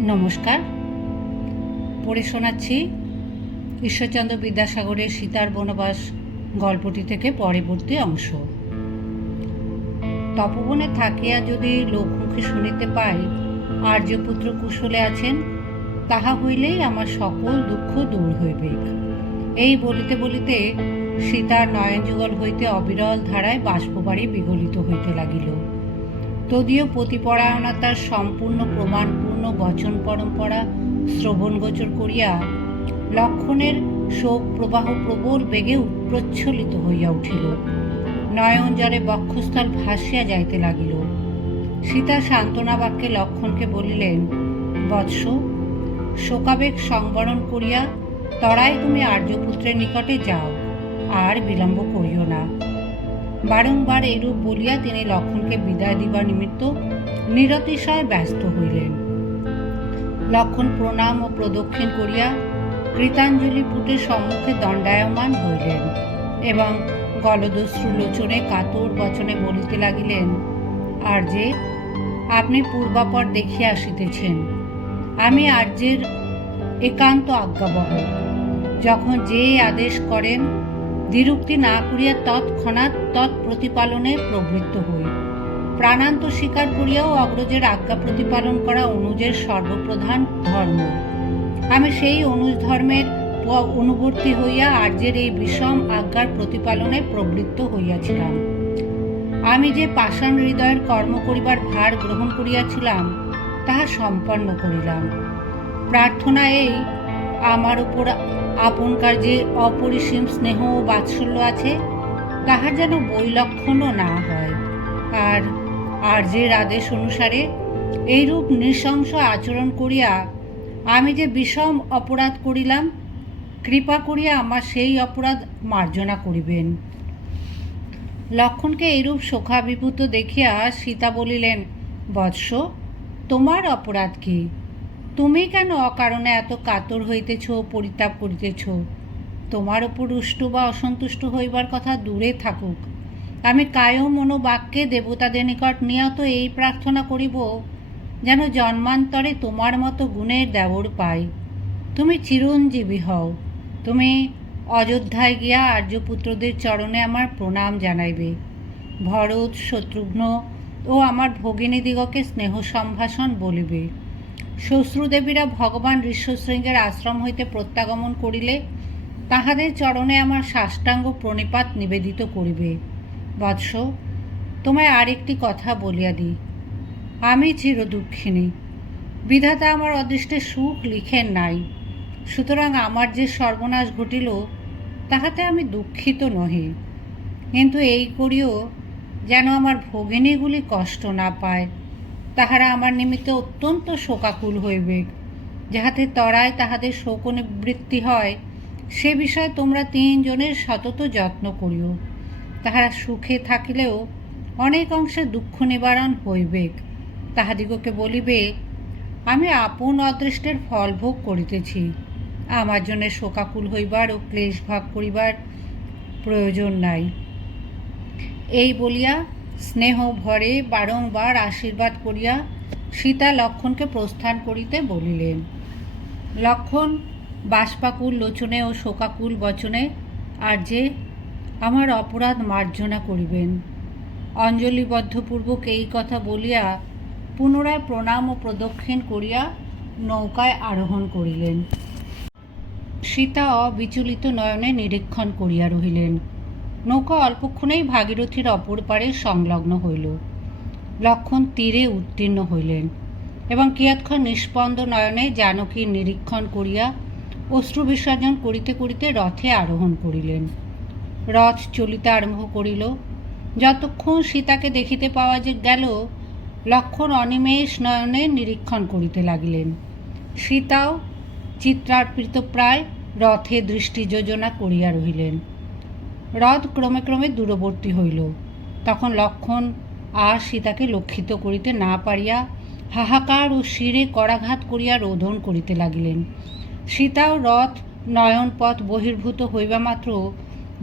নমস্কার। পড়ে শোনাচ্ছি ঈশ্বরচন্দ্র বিদ্যাসাগরের সীতার বনবাস গল্পটি থেকে পরবর্তী অংশ। তপবনে থাকিয়া যদি লোকমুখে শুনিতে পাই, আর্যপুত্র কুশলে আছেন, তাহা হইলেই আমার সকল দুঃখ দূর হইবে। এই বলিতে বলিতে সীতার নয়নযুগল হইতে অবিরল ধারায় বাষ্পবাড়ি বিগলিত হইতে লাগিল। তদীয় প্রতিপরায়ণতার সম্পূর্ণ প্রমাণপূর্ণ বচন পরম্পরা শ্রবণগোচর করিয়া লক্ষণের শোক প্রবাহ প্রবল বেগে প্রচ্ছলিত হইয়া উঠিল। নয়ন জলে বক্ষস্থল ভাসিয়া যাইতে লাগিল। সীতা সান্ত্বনা বাক্যে লক্ষণকে বলিলেন, বৎস, শোকাবেগ সংবরণ করিয়া তরাই তুমি আর্যপুত্রের নিকটে যাও, আর বিলম্ব করিও না। বারংবার এরূপ বলিয়া তিনি লক্ষণকে বিদায় দিবার নিমিত্ত নিরতিশয় ব্যস্ত হইলেন। লক্ষণ প্রণাম ও প্রদক্ষিণ করিয়া কৃতাঞ্জলি পুটের সম্মুখে দণ্ডায়মান হইলেন এবং গলদস্রু লোচনে কাতর বচনে বলিতে লাগিলেন, আর যে আপনি পূর্বাপর দেখিয়া আসিতেছেন, আমি আর্যের একান্ত আজ্ঞাবহ। যখন যে আদেশ করেন, দ্বিরুক্তি না করিয়া তৎক্ষণাৎ তৎপ্রতিপালনে প্রবৃত্ত হই। প্রাণান্ত স্বীকার করিয়াও অগ্রজের আজ্ঞা প্রতিপালন করা অনুজের সর্বপ্রধান ধর্ম। আমি সেই অনুজ ধর্মের অনুবর্তী হইয়া আর্যের এই বিষম আজ্ঞার প্রতিপালনে প্রবৃত্ত হইয়াছিলাম। আমি যে পাষাণ হৃদয়ের কর্ম করিবার ভার গ্রহণ করিয়াছিলাম, তাহা সম্পন্ন করিলাম। প্রার্থনা এই, আমার উপর আপনকার যে অপরিসীম স্নেহ ও বাৎসল্য আছে, তাহার যেন বৈলক্ষণও না হয়। আর আর্যের আদেশ অনুসারে এইরূপ নৃশংস আচরণ করিয়া আমি যে বিষম অপরাধ করিলাম, কৃপা করিয়া আমার সেই অপরাধ মার্জনা করিবেন। লক্ষণকে এইরূপ শোকাভিভূত দেখিয়া সীতা বলিলেন, বৎস, তোমার অপরাধ কি? তুমি কেন অকারণে এত কাতর হইতেছ, পরিতাপ করিতেছ? তোমার উপর রুষ্ট বা অসন্তুষ্ট হইবার কথা দূরে থাকুক। আমি কায় মনোবাক্যে দেবতাদের নিকট নিয়ত এই প্রার্থনা করিব, যেন জন্মান্তরে তোমার মতো গুণের দেবর পাই। তুমি চিরঞ্জীবী হও। তুমি অযোধ্যায় গিয়া আর্যপুত্রদের চরণে আমার প্রণাম জানাইবে। ভরত, শত্রুঘ্ন ও আমার ভগিনীদিগকে স্নেহ সম্ভাষণ বলিবে। শ্বশ্রুদেবীরা ভগবান ঋষ্যশৃঙ্গের আশ্রম হইতে প্রত্যাগমন করিলে তাহাদের চরণে আমার সাষ্টাঙ্গ প্রণিপাত নিবেদিত করিবে। বৎস, তোমায় আরেকটি কথা বলিয়া দিই। আমি চির দুঃখিনী। বিধাতা আমার অদৃষ্টে সুখ লিখেন নাই। সুতরাং আমার যে সর্বনাশ ঘটিল, তাহাতে আমি দুঃখিত নহি। কিন্তু এই করিও যেন আমার ভগিনীগুলি কষ্ট না পায়। তাহারা আমার নিমিত্তে অত্যন্ত শোকাকুল হইবে। যাহাতে তরায় তাহাদের শোক নিবৃত্তি হয়, সে বিষয়ে তোমরা তিনজনের সতত যত্ন করিও। তাহারা সুখে থাকিলেও অনেক অংশে দুঃখ নিবারণ হইবে। তাহাদিগকে বলিবে, আমি আপন অদৃষ্টের ফল ভোগ করিতেছি। আমার জন্য শোকাকুল হইবার ও ক্লেশ ভাগ করিবার প্রয়োজন নাই। এই বলিয়া স্নেহ ভরে বারংবার আশীর্বাদ করিয়া সীতা লক্ষণকে প্রস্থান করিতে বলিলেন। লক্ষণ, বাষ্পাকুল লোচনে ও শোকাকুল বচনে আর যে আমার অপরাধ মার্জনা করিবেন। অঞ্জলিবদ্ধপূর্বক এই কথা বলিয়া পুনরায় প্রণাম ও প্রদক্ষিণ করিয়া নৌকায় আরোহণ করিলেন। সীতা অবিচলিত নয়নে নিরীক্ষণ করিয়া রহিলেন। নৌকা অল্পক্ষণেই ভাগীরথীর অপর পারে সংলগ্ন হইল। লক্ষণ তীরে উত্তীর্ণ হইলেন এবং কিয়ৎক্ষণ নিষ্পন্দ নয়নে জানকীর নিরীক্ষণ করিয়া অশ্রু বিসর্জন করিতে করিতে রথে আরোহণ করিলেন। রথ চলিতে আরম্ভ করিল। যতক্ষণ সীতাকে দেখিতে পাওয়া যে গেল লক্ষণ অনিমেষ নয়নে নিরীক্ষণ করিতে লাগিলেন। সীতাও চিত্রার্পিত প্রায় রথে দৃষ্টি যোজনা করিয়া রহিলেন। রথ ক্রমে ক্রমে দূরবর্তী হইল। তখন লক্ষণ আর সীতাকে লক্ষিত করিতে না পারিয়া হাহাকার ও শিরে করাঘাত করিয়া রোধন করিতে লাগিলেন। সীতাও রথ নয়নপথ বহির্ভূত হইবা মাত্র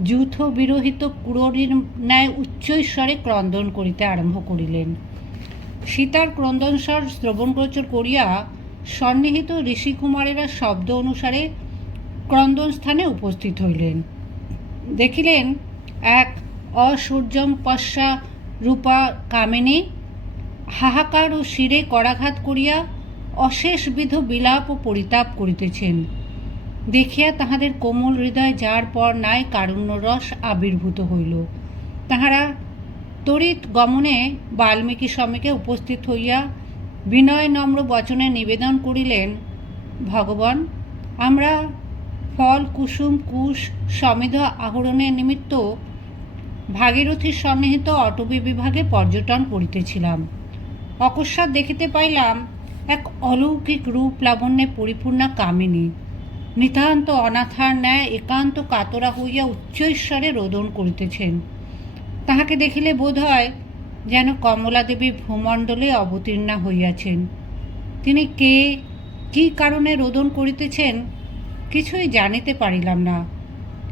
যূথ বিরহিত কুরীর ন্যায় উচ্চৈস্বরে ক্রন্দন করিতে আরম্ভ করিলেন। সীতার ক্রন্দনস্বর শ্রবণগোচর করিয়া সন্নিহিত ঋষিকুমারেরা শব্দ অনুসারে ক্রন্দন স্থানে উপস্থিত হইলেন। দেখিলেন, এক অসূর্যম পশ্চা রূপা কামিনী হাহাকার ও শিরে করাঘাত করিয়া অশেষবিধ বিলাপ ও পরিতাপ করিতেছেন। দেখিয়া তাহাদের কোমল হৃদয় যার পর নাই কারুণ্য রস আবির্ভূত হইল। তাহারা তড়িৎ গমনে বাল্মীকি স্বামীকে উপস্থিত হইয়া বিনয় নম্র বচনে নিবেদন করিলেন, ভগবান, আমরা ফল, কুসুম, কুশ সমিধ আহরণের নিমিত্ত ভাগীরথীর সন্নিহিত অটবী বিভাগে পর্যটন করিতেছিলাম। অকস্মাৎ দেখিতে পাইলাম এক অলৌকিক রূপ লাবণ্যে পরিপূর্ণা কামিনী। নিতান্ত অনাথার ন্যায় একান্ত কাতরা হইয়া উচ্চৈশ্বরে রোদন করিতেছেন। তাহাকে দেখিলে বোধ হয় যেন কমলাদেবী ভূমণ্ডলে অবতীর্ণা হইয়াছেন। তিনি কে, কি কারণে রোদন করিতেছেন কিছুই জানিতে পারিলাম না।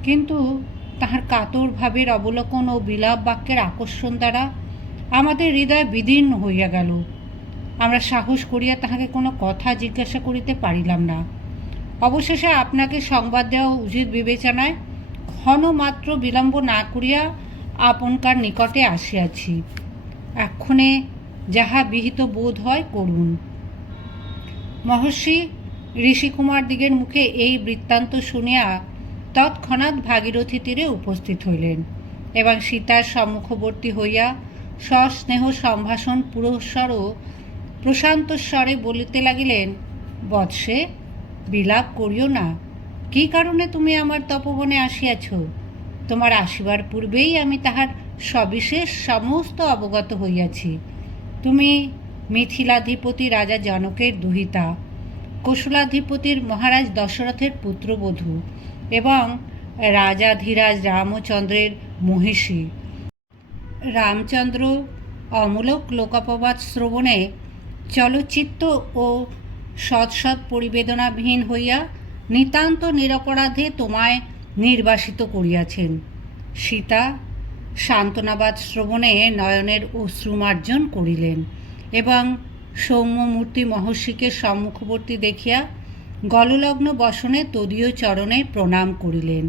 কিন্তু তাহার কাতর ভাবের অবলোকন ও বিলাপ বাক্যের আকর্ষণ দ্বারা আমাদের হৃদয় বিদীর্ণ হইয়া গেল। আমরা সাহস করিয়া তাহাকে কোনো কথা জিজ্ঞাসা করিতে পারিলাম না। অবশেষে আপনাকে সংবাদ দেওয়া উচিত বিবেচনায়। ক্ষণমাত্র বিলম্ব না করিয়া আপনকার নিকটে আসিয়াছি। এক্ষণে যাহা বিহিত বোধ হয় করুন। মহর্ষি ঋষিকুমার দিগের মুখে এই বৃত্তান্ত শুনিয়া তৎক্ষণাৎ ভাগীরথী তীরে উপস্থিত হইলেন এবং সীতার সম্মুখবর্তী হইয়া সস্নেহ সম্ভাষণ পুরস্বর ও প্রশান্ত স্বরে বলিতে লাগিলেন, বৎসে বিলাপ করিও না। কি কারণে তুমি আমার তপবনে আসিয়াছ? তোমার আসিবার পূর্বেই আমি তাহার সবিশেষ সমস্ত অবগত হইয়াছি। তুমি মিথিলাধিপতি রাজা জনকের দুহিতা, কোশলাধিপতির মহারাজ দশরথের পুত্রবধূ এবং রাজাধিরাজ রামচন্দ্রের মহিষী। রামচন্দ্র অমূলক লোকাপবাদ শ্রবণে চলচ্চিত্ত ও সৎসৎ পরিবেদনাবিহীন হইয়া নিতান্ত নিরপরাধে তোমায় নির্বাসিত করিয়াছেন। সীতা সান্ত্বনাবাদ শ্রবণে নয়নের অশ্রুমার্জন করিলেন এবং সৌম্যমূর্তি মহর্ষিকে সম্মুখবর্তী দেখিয়া গললগ্ন বসনে তদীয় চরণে প্রণাম করিলেন।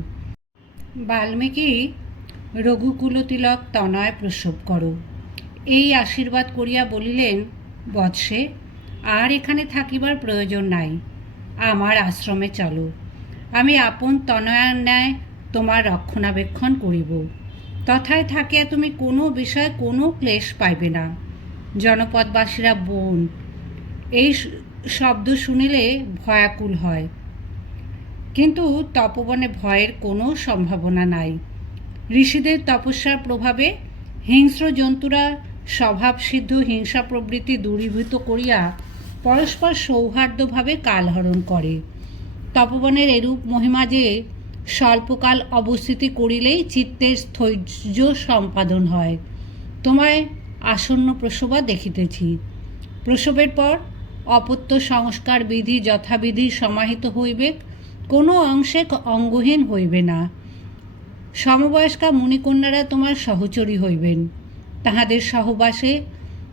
বাল্মীকি রঘুকুলতিলক তনয় প্রসব করো। এই আশীর্বাদ করিয়া বলিলেন, বৎসে আর এখানে থাকিবার প্রয়োজন নাই। আমার আশ্রমে চলো। আমি আপন তনয়ার ন্যায় তোমার রক্ষণাবেক্ষণ করিব। তথায় থাকিয়া তুমি কোনো বিষয়ে কোনো ক্লেশ পাইবে না। জনপদবাসীরা বোন। এই শব্দ শুনিলে ভয়াকুল হয়। কিন্তু তপবনে ভয়ের কোনো সম্ভাবনা নাই। ঋষিদের তপস্যার প্রভাবে হিংস্র জন্তুরা স্বভাবসিদ্ধ হিংসা প্রবৃত্তি দূরীভূত করিয়া পরস্পর সৌহার্দ্যভাবে কালহরণ করে। তপবনের এরূপ মহিমা যে স্বল্পকাল অবস্থিতি করিলেই চিত্তের স্থৈর্য সম্পাদন হয়। তোমায় আসন্ন প্রসবা দেখিতেছি। প্রসবের পর অপত্য সংস্কার বিধি যথাবিধি সমাহিত হইবে, কোনো অংশে অঙ্গহীন হইবে না। সমবয়স্কা মুনিকন্যারা তোমার সহচরী হইবেন। তাহাদের সহবাসে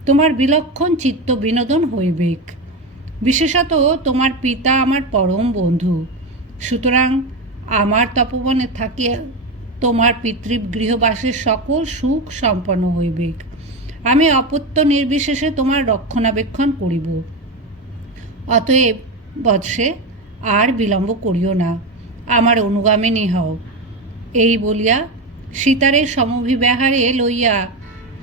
তোমার বিলক্ষণ চিত্ত বিনোদন হইবেক বিশেষত তোমার পিতা আমার পরম বন্ধু। সুতরাং আমার তপবনে থাকিয়া তোমার পিতৃগৃহবাসের সকল সুখ সম্পন্ন হইবেক আমি অপত্য নির্বিশেষে তোমার রক্ষণাবেক্ষণ করিব। অতএব বৎসে আর বিলম্ব করিও না, আমার অনুগামিনী হও। এই বলিয়া সীতারের সমভিব্যাহারে লইয়া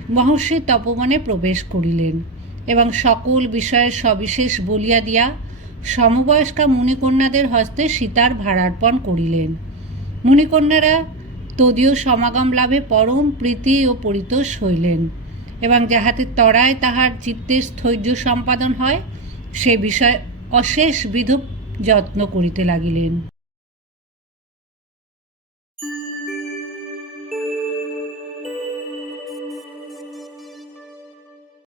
মহর্ষি তপবনে প্রবেশ করিলেন। এবং সকল বিষয়ের সবিশেষ বলিয়া দিয়া সমবয়স্কা মুনিকন্যাদের হস্তে সীতার ভারার্পণ করিলেন। মুনিকন্যারা তদীয় সমাগম লাভে পরম প্রীতি ও পরিতোষ হইলেন এবং যাহাতে তরায় তাহার চিত্তের স্থৈর্য সম্পাদন হয়, সে বিষয়ে অশেষ বিধ যত্ন করিতে লাগিলেন।